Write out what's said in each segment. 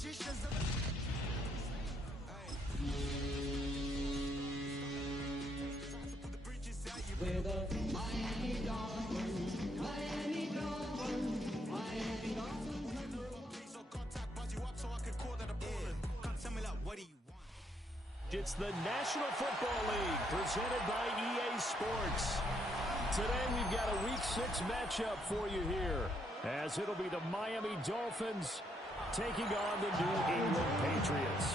We're the Miami Dolphins, Miami Dolphins, Miami Dolphins. It's the National Football League presented by EA Sports. Today we've got a Week 6 matchup for you here, as it'll be the Miami Dolphins taking on the New England Patriots.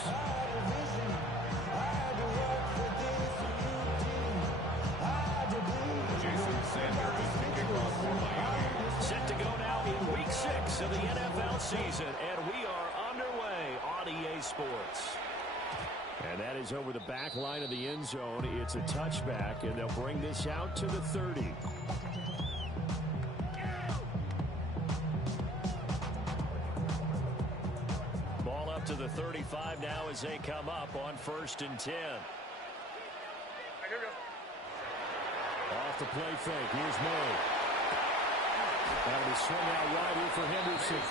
Set to go now in Week 6 of the NFL season, and we are underway on EA Sports. And that is over the back line of the end zone. It's a touchback, and they'll bring this out to the 30. Ball up to the 35 now as they come up on 1st and 10. Off the play fake. Here's May. That'll be swing out wide here for Henderson.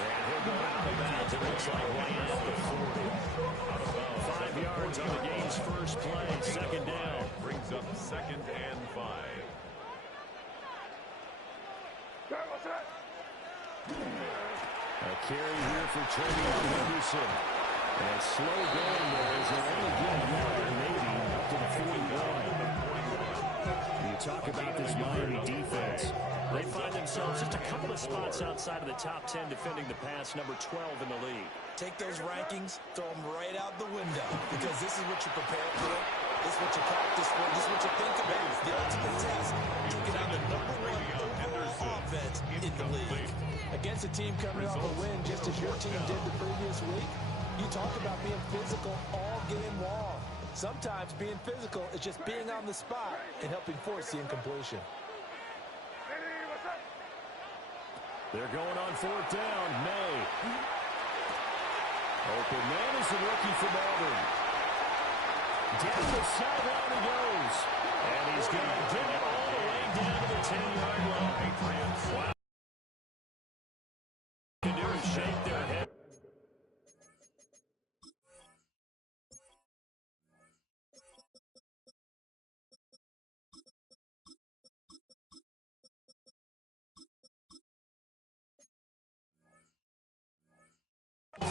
And he'll go out of bounds. It looks like way out the 40. 5 yards on the game's first play. 2nd down. Brings up 2nd and 5. A carry here for Travion Henderson. And it's slow going there as they only get a yard, maybe up to the 41. You talk about this Miami defense. They find themselves just a couple of spots outside of the top 10 defending the pass, number 12 in the league. Take those rankings, throw them right out the window, because this is what you prepare for. This is what you practice for. This is what you think about. It's the ultimate test. Taking on the number 1 overall offense in the league. Against a team coming off a win just as your team did the previous week, you talk about being physical all game long. Sometimes being physical is just being on the spot and helping force the incompletion. They're going on 4th down. May. Open man is the rookie from Auburn. Down the sideline he goes. And he's going to get it all the way down to the 10-yard line. Wow. Can do is shake their head.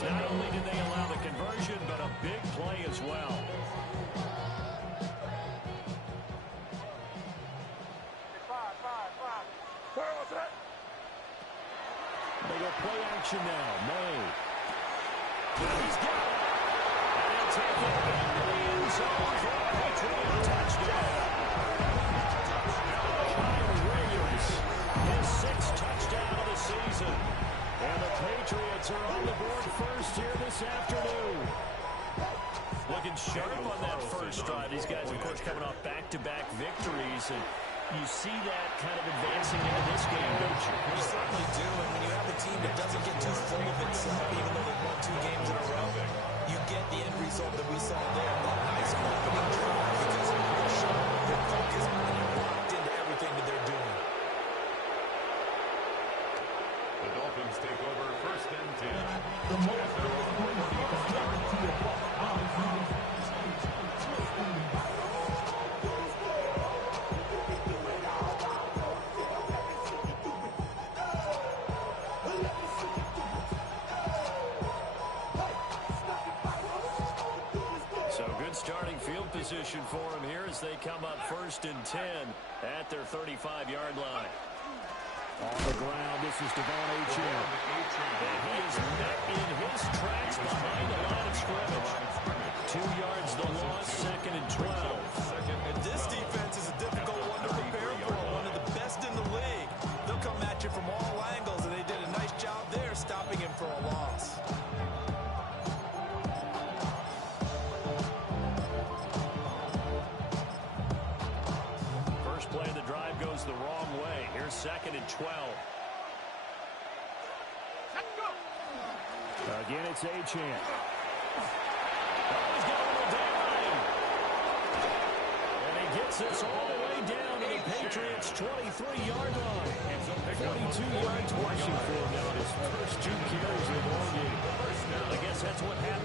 Not only did they allow the conversion, but a big play as well. They go play action now. May. He's got it. And he'll take it into the end zone for a Patriot touchdown. Kyle Williams, his 6th touchdown of the season. And the Patriots are on the board first here this afternoon. Looking sharp on that first drive. These guys, of course, coming off back-to-back victories. And you see that kind of advancing into this game, don't you? You certainly do. And when you have a team that doesn't get too full of itself, even though they've won 2 games in a row, you get the end result that we saw there. That nice opening drive because they're sharp, they're focused, and they're locked into everything that they're doing. The Dolphins take over 1st and 10. So good starting field position for them here as they come up 1st and 10 at their 35-yard line. On the ground, this is Devon Achane. And he is met in his tracks behind the line of scrimmage. 2 yards the loss, 2nd and 12. And this defense is a difficult one to prepare for, one of the best in the league. They'll come at you from all angles, and they did a nice job there stopping him for a loss. First play of the drive goes the wrong way. Here's 2nd and 12. Again, it's Achane. Oh, he's got a little down. And he gets us all the way down to the Patriots' 23-yard line. 42 yards rushing for him now. His first 2 carries of the ball game.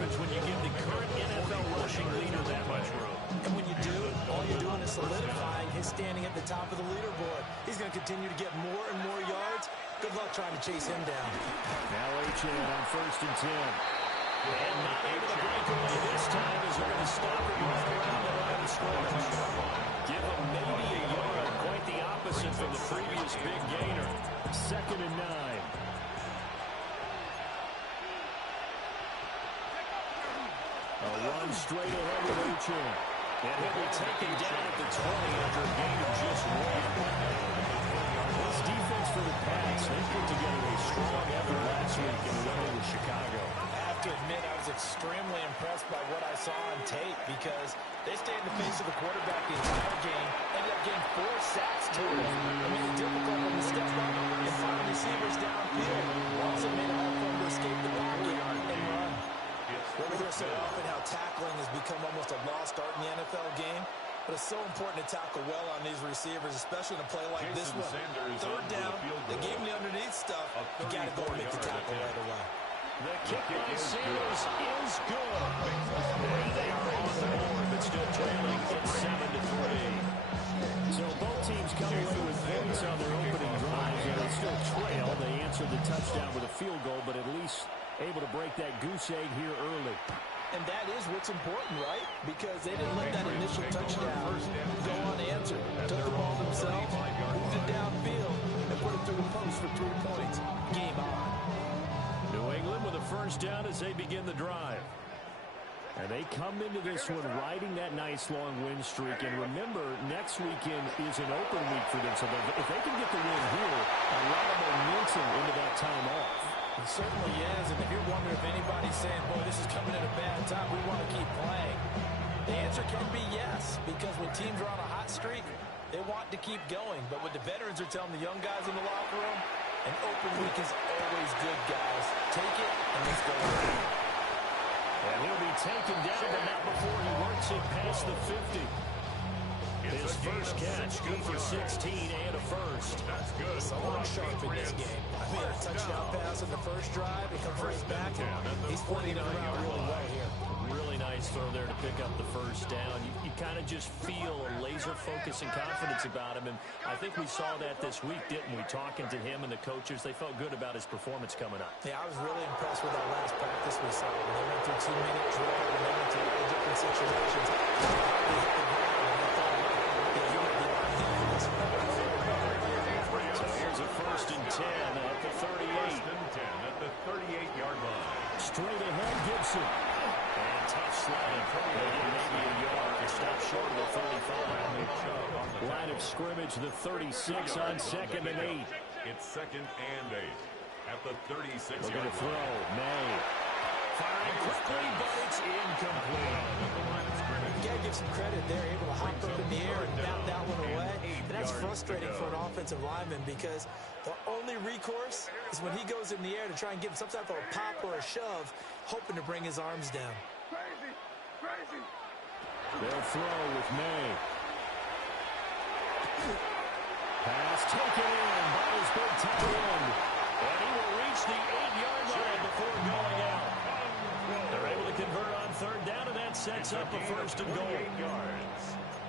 happens when you give the current NFL rushing leader that much room. And when you do, all you're doing is solidifying his standing at the top of the leaderboard. He's going to continue to get more and more yards. Good luck trying to chase him down. Now H.N. on 1st and 10. And not able to break away this time as they're going to stop him right around the line of scrimmage. Give him maybe a yard. Quite the opposite from the previous big gainer. 2nd and 9. A run straight ahead with H.N. And he'll be taken down at the 20 after a gain of just 1. This defense for the Pats, they put together a strong effort last week in the win with Chicago. I have to admit, I was extremely impressed by what I saw on tape because they stayed in the face of the quarterback the entire game, ended up getting 4 sacks total. It made it difficult when they stepped up and find receivers downfield. Also made it hard for them to escape the pocket and run. We hear so often how tackling has become almost a lost art in the NFL game, but it's so important to tackle well on these receivers, especially in a play like this one. 3rd down, they gave him the underneath stuff. You got to go and make the tackle right away. The kick by Sanders is good. They are on the board, but still trailing at 7-3. So both teams come away with points on their opening drives, and they still trail. They answered the touchdown with a field goal, but at least able to break that goose egg here early. And that is what's important, right? Because they didn't let that initial touchdown go unanswered. Took the ball themselves, moved it downfield, and put it through the post for 3 points. Game on. New England with a 1st down as they begin the drive. And they come into this one riding that nice long win streak. And remember, next weekend is an open week for them. So if they can get the win here, a lot of momentum into that time off. It certainly is, and if you're wondering if anybody's saying, boy, this is coming at a bad time, we want to keep playing, the answer can be yes, because when teams are on a hot streak, they want to keep going. But what the veterans are telling the young guys in the locker room, an open week is always good, guys. Take it, and let's go. And he'll be taken down, but not before he works it past the 50. His first catch, good for 16 and a first. That's good. Someone sharp in this game. I mean, a touchdown pass in the first drive. He comes right back. He's playing it around really well here. Really nice throw there to pick up the first down. You kind of just feel a laser focus and confidence about him, and I think we saw that this week, didn't we? Talking to him and the coaches, they felt good about his performance coming up. Yeah, I was really impressed with that last practice we saw. When they went through 2-minute drill, when they went through all the different situations, they hit the ground, and I thought, yeah, he might be right there for this one. So here's a 1st and 10 at the 38. 1st and 10 at the 38-yard line. Straight ahead, Gibson. And tough slide. Maybe a yard. Stop short of the 35. Line of scrimmage, the 36 on 2nd and 8. It's 2nd and 8 at the 36-yard line. We're going to throw. May. Firing quickly, but it's incomplete. You got to give some credit there, able to hop up in the air and bat that one away. And that's frustrating for an offensive lineman because the only recourse is when he goes in the air to try and give him some type of a pop or a shove, hoping to bring his arms down. They'll throw with May. Pass taken in by his big tight end. And he will reach the 8-yard line before going out. They're able to convert on 3rd down, and that sets up a 1st and goal.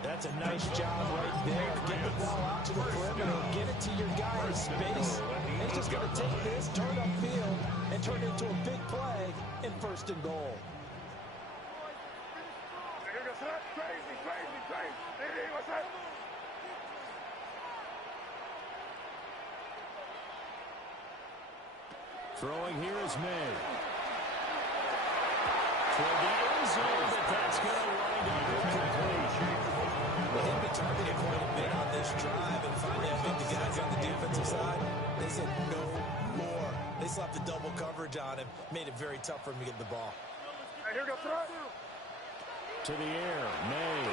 That's a nice job right there. Get the ball out to the perimeter, get it to your guy in space. And he's just going to take this, turn upfield, and turn it into a big play in 1st and goal. Throwing here is May. Toward the end zone, but that's going to wind up incomplete. Well, he'll be targeted quite a bit on this drive, and finally I think the guys on the defensive side, they said no more. They slapped the double coverage on him, made it very tough for him to get the ball. To the air, May.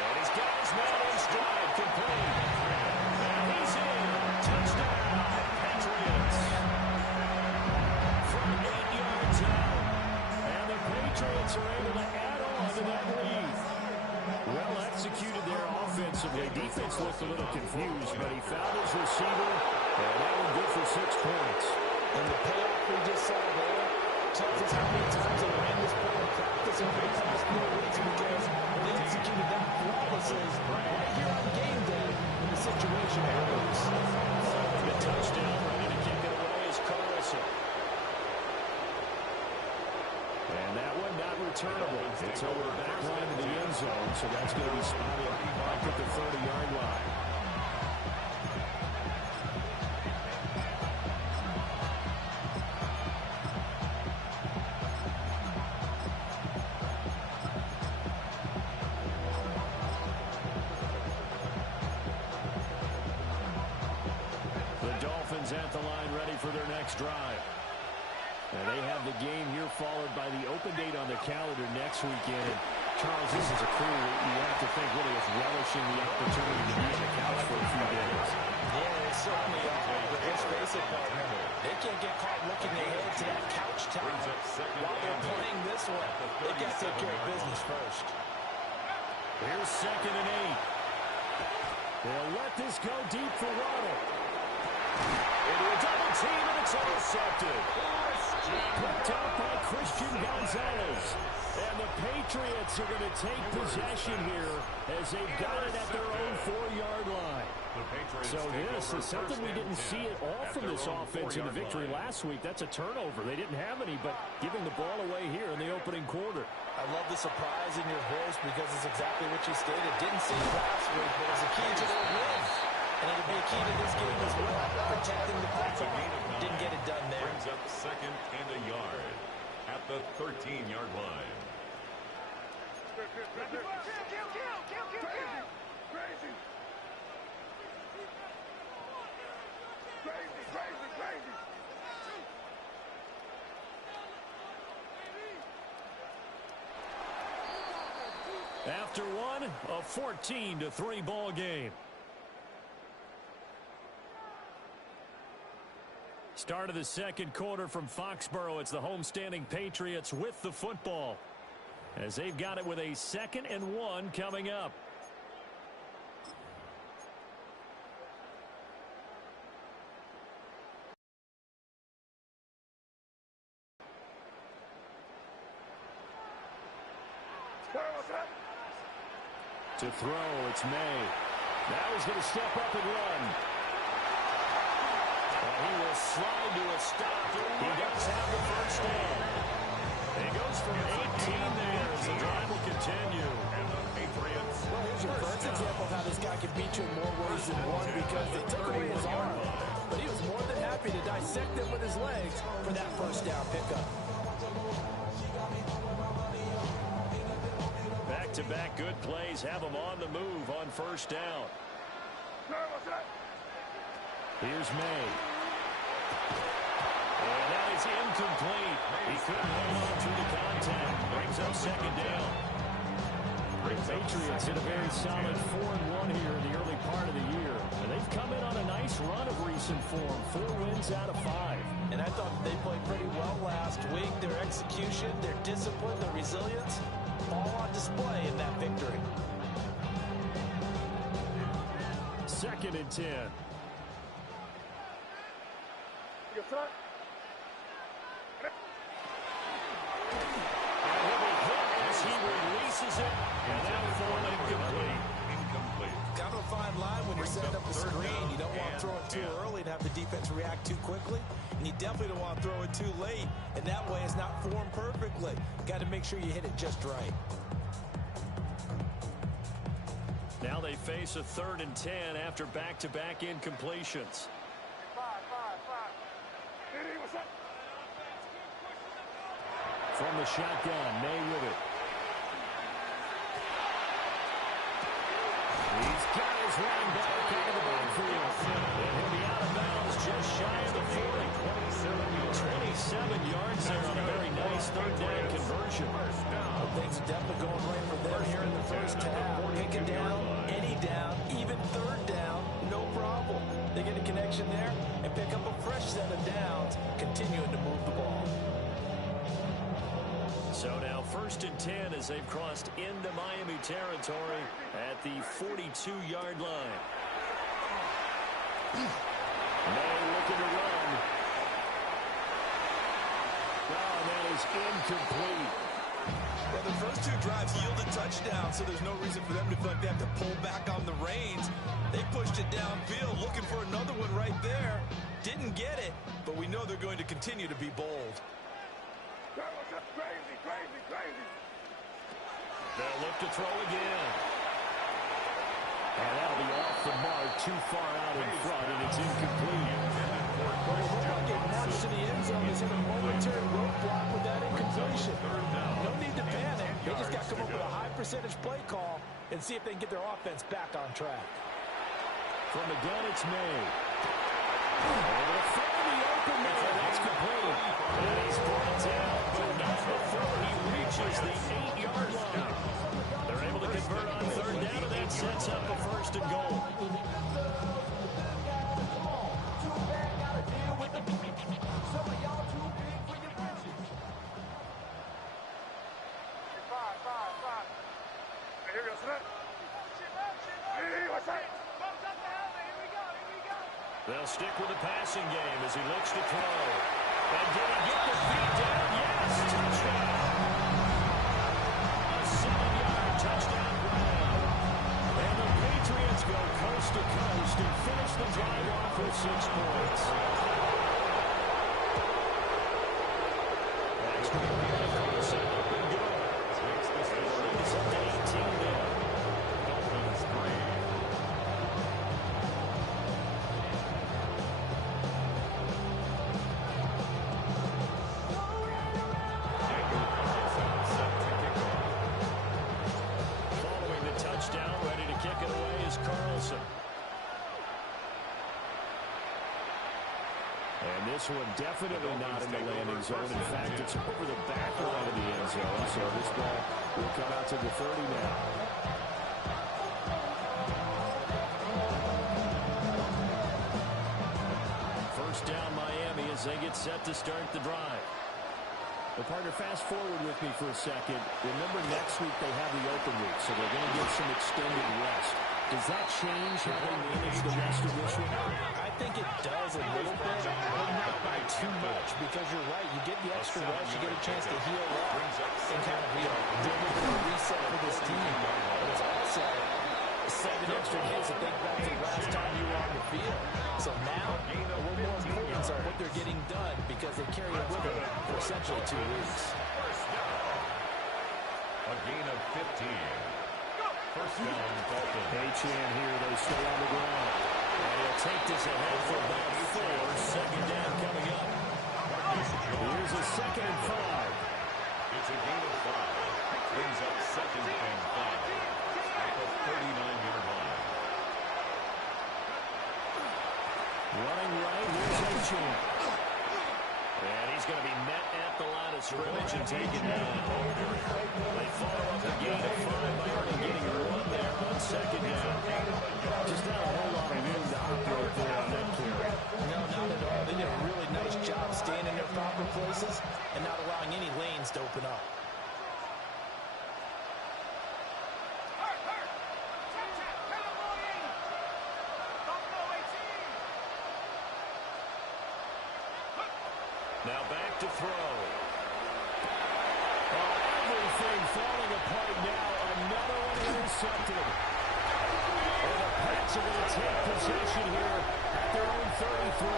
And he's got his man in stride, complete. And he's in. Touchdown, Patriots. From 8 yards out. And the Patriots are able to add on to that lead. Well executed there offensively. Defense looked a little confused, but he found his receiver, and that one good for 6 points. And the payoff we just saw there, tells us how many times they ran this play in practice over the past 4 weeks because they executed that flawlessly right here on game day when the situation arose. The touchdown, ready to kick it away is Carlson. And that one not returnable. It's over the back line of the end zone, so that's going to be spotted back at the 30-yard line. At the line ready for their next drive. And they have the game here followed by the open date on the calendar next weekend. And Charles, this is a crew that you have to think really is relishing the opportunity to be on the couch for a few days. Yeah, they certainly are. But let's face it, they can't get caught looking ahead to that couch time while they're playing this one. They got to take care of business first. Here's 2nd and 8. They'll let this go deep for Waddle. Into a double team, and it's intercepted. Picked up by Christian Gonzalez. And the Patriots are going to take possession here as they've got it at their own 4-yard line. So this is something we didn't see at all from this offense in the victory last week. That's a turnover. They didn't have any, but giving the ball away here in the opening quarter. I love the surprise in your voice because it's exactly what you stated. Didn't see it last week, but it's a key to their win. And it'll be a key to this game as well, protecting the football. Didn't get it done there. Brings up 2nd and a yard at the 13-yard line. After one, a 14-3 ball game. Start of the second quarter from Foxborough. It's the homestanding Patriots with the football as they've got it with a 2nd and 1 coming up. To throw, it's May. Now he's going to step up and run. He will slide to a stop. He does have the first down. He goes for 18 there as the drive will continue. And the Patriots. Well, here's your first example of how this guy can beat you in more ways than one because they took away his arm. But he was more than happy to dissect them with his legs for that first down pickup. Back-to-back good plays have him on the move on first down. Here's May. And that is incomplete. He couldn't hold on through the contact. Brings up 2nd down. The Patriots hit a very solid 4-1 here in the early part of the year. And they've come in on a nice run of recent form. 4 wins out of 5. And I thought they played pretty well last week. Their execution, their discipline, their resilience, all on display in that victory. 2nd and 10. And he'll be hit as he releases it, and that form incomplete. Down to a fine line when you're setting up the screen. You don't want to throw it too early and have the defense react too quickly. And you definitely don't want to throw it too late. And that way it's not formed perfectly. Got to make sure you hit it just right. Now they face a 3rd and 10 after back-to-back incompletions. From the shotgun, May with it. He's got his running back out of the backfield. And he'll be out of bounds just shy of the 40. 27 yards there on a very nice 3rd down conversion. Well, things are definitely going right for them here in the first half. Pick it down, any down, even 3rd down, no problem. They get a connection there and pick up a fresh set of downs, continuing to move the ball. So now 1st and 10 as they've crossed into Miami territory at the 42-yard line. May looking to run. Oh, and that is is incomplete. Well, the first two drives yielded touchdowns, so there's no reason for them to feel like they have to pull back on the reins. They pushed it downfield, looking for another one right there. Didn't get it, but we know they're going to continue to be bold. They'll look to throw again. And that'll be off the mark, too far out in front, and it's incomplete. Well, it looked like it marched to the end zone. He's hit a momentary roadblock with that incompletion. No need to panic. They just got to come up with a high percentage play call and see if they can get their offense back on track. From the gun, it's made. Able to find the open man. That's complete. And he's brought down, but not before he reaches the 8-yard line. They're able to convert on third down, and that sets up a first and goal. They'll stick with the passing game as he looks to throw. And did he get the feet down? Yes! Touchdown! A 7-yard touchdown grab. And the Patriots go coast to coast and finish the drive off with 6 points. That's going to be across and up and good. Takes the score. It's up to 18 now. Dolphins 3. And this one definitely not in the landing zone. In fact, it's over the back line of the end zone. So this ball will come out to the 30 now. First down, Miami, as they get set to start the drive. Well, partner, fast forward with me for a second. Remember, next week they have the open week, so they're going to get some extended rest. Does that change how they manage the rest of this one? I think it does a little bit, but not by too much, because you're right. You get the extra rest, you get a chance to heal up and kind of, do a little bit of a reset for this team. But it's also 7 extra days to think back to the last time you were on the field. So now, a little more importance on what they're getting done, because they carry it with them for essentially 2 weeks. A gain of 15. First down, Dolphins. H-Chan here, they stay on the ground. And he'll take this ahead for about 4. Second down coming up. Here's a 2nd and 5. It's a gain of 5. Brings up 2nd and 5. At the 39-yard line. Running right, here's H-Chan. And he's going to be met at the line of scrimmage and taken down. They follow up the gain of 5 by already getting a run there on 2nd down. Just not a whole lot of room to operate there on that carry. No, not at all. They did a really nice job staying in their proper places and not allowing any lanes to open up. Now back to throw. Oh, everything falling apart now. Another one intercepted. And the Pats are going to take possession here at their own 33.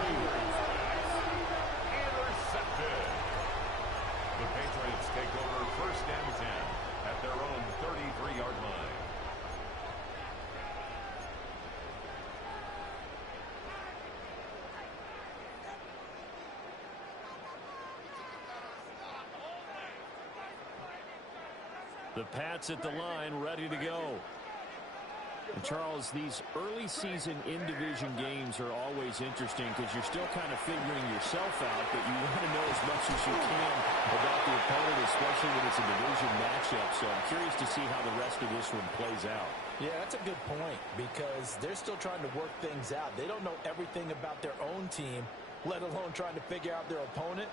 Intercepted. The Patriots take over first and 10 at their own 33-yard line. The Pats at the line, ready to go. And Charles, these early season in-division games are always interesting because you're still kind of figuring yourself out, but you want to know as much as you can about the opponent, especially when it's a division matchup. So I'm curious to see how the rest of this one plays out. Yeah, that's a good point because they're still trying to work things out. They don't know everything about their own team, let alone trying to figure out their opponent.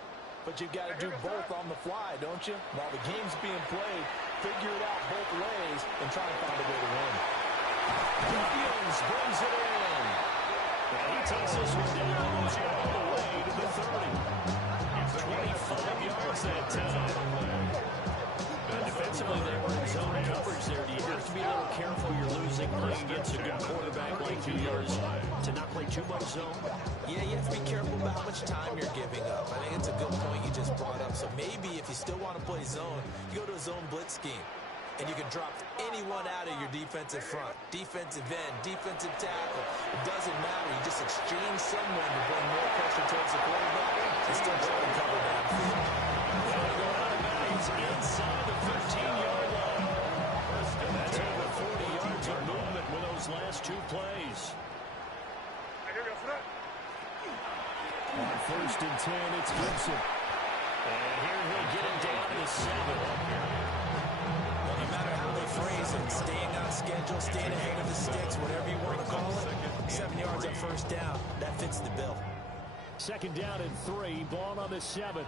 But you've got to do both on the fly, don't you? While the game's being played, figure it out both ways and try and find a way to win. Williams brings it in. And he takes this one down almost all the way to the 30. 25 yards that time. against a good quarterback like he is to not play too much zone? Yeah, you have to be careful about how much time you're giving up. I think it's a good point you just brought up. So maybe if you still want to play zone, you go to a zone blitz scheme. And you can drop anyone out of your defensive front. Defensive end, defensive tackle. It doesn't matter. You just exchange someone to bring more pressure towards the quarterback and still try to cover that. He's inside the 15-yard line. And that's over 40 yards of movement with those last two plays. On 1st and 10, it's Gibson. And here he'll get it down to 7. No matter how they phrase it, staying on schedule, staying ahead of the sticks, whatever you want to call it, 7 yards at first down, that fits the bill. 2nd down and 3, ball on the 7.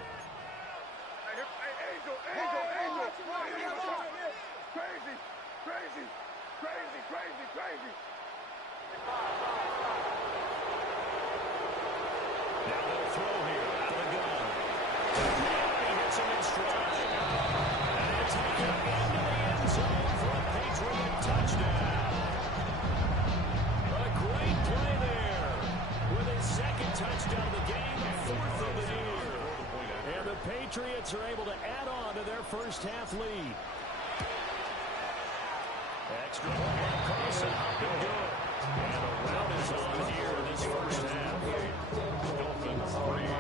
Now they'll throw here out of the gun. He hits him in stride. And it's taken into the end zone for a Patriot touchdown. A great play there. With his 2nd touchdown of the game, 4th of the year. And the Patriots are able to add on to their first half lead. Extra point by Carlson, up and good. And a round is on here in this first half. Dolphins 3.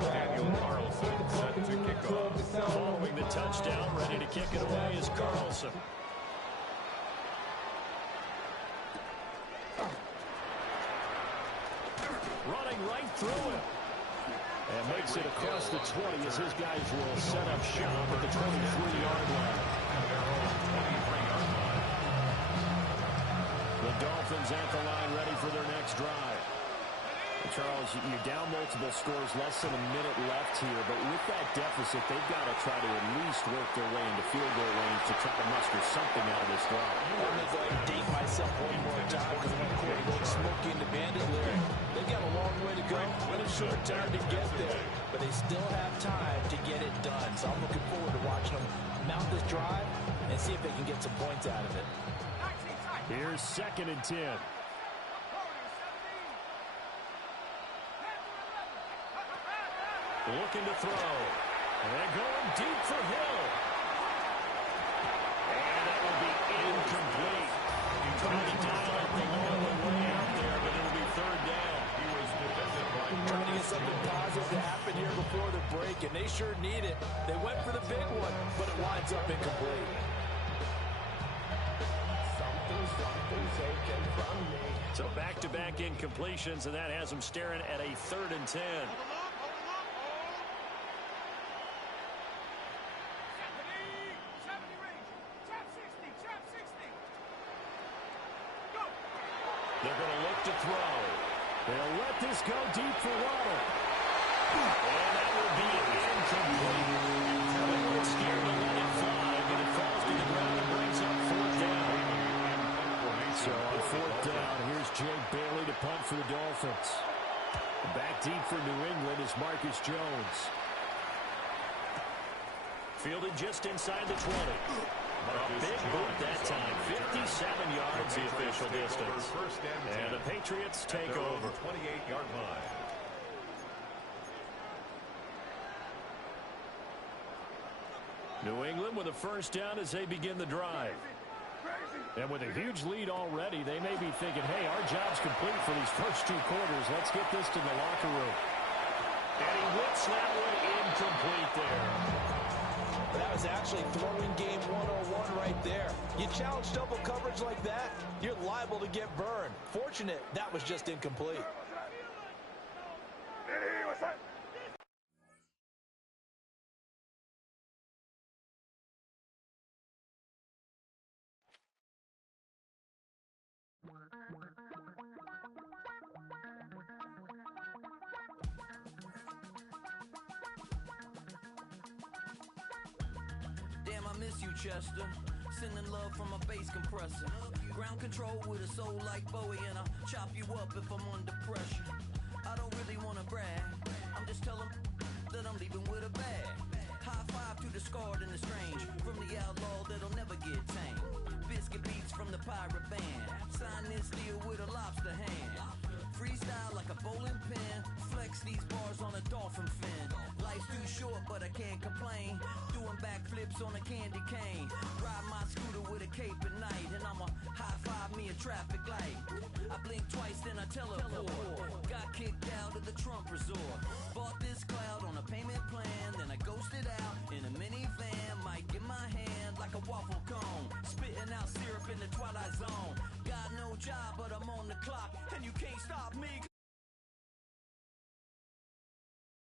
Daniel Carlson set to kick off. Following the touchdown, ready to kick it away is Carlson. Running right through him. And makes it across the 20 as his guys will set up shop at the 23-yard line. The Dolphins at the line ready for their next drive. Charles, you're down multiple scores, less than a minute left here, but with that deficit, they've got to try to at least work their way into field goal range to try to muster something out of this drive. I'm going to go ahead and date myself one more time because my quarterback Smokey and the Bandit lyric. They've got a long way to go and a short time to get there, but they still have time to get it done. So I'm looking forward to watching them mount this drive and see if they can get some points out of it. Here's 2nd and 10. Looking to throw. And going deep for Hill. And that will be incomplete. He tried to dial up the long way out there, but it'll be 3rd down. He was defended by Trying to get something positive to happen here before the break, and they sure need it. They went for the big one, but it winds up incomplete. So back-to-back incompletions, and that has them staring at a 3rd and 10. They're going to look to throw. They'll let this go deep for Waddle. And that will be incomplete. It's scared to let it fly, but it falls to the ground and brings up 4th down. So on 4th down, here's Jake Bailey to punt for the Dolphins. Back deep for New England is Marcus Jones. Fielded just inside the 20. A big boot that time. 57 yards the official distance. And the Patriots take over. 28-yard line. New England with a 1st down as they begin the drive. And with a huge lead already, they may be thinking, hey, our job's complete for these first 2 quarters. Let's get this to the locker room. And he whips that one incomplete there. That was actually throwing game 101 right there. You challenge double coverage like that, you're liable to get burned. Fortunate, that was just incomplete. Damn, I miss you, Chester. sending love from a bass compressor. Ground control with a soul like Bowie, and I'll chop you up if I'm under pressure. I don't really want to brag, I'm just telling that I'm leaving with a bag. High five to the scarred and the strange, from the outlaw that'll never get tamed. Biscuit beats from the pirate band, sign this deal with a lobster hand. Freestyle like a bowling pin, flex these bars on a dolphin fin. Life's too short but I can't complain, doing backflips on a candy cane. Ride my scooter with a cape at night, and I'ma high five me a traffic light. I blink twice then I teleport, got kicked out of the Trump resort. Bought this cloud on a payment plan, then I ghosted out in a minivan. Mic in my hand like a waffle cone, spitting out syrup in the twilight zone. Got no job but I'm on the clock, and you can't stop me.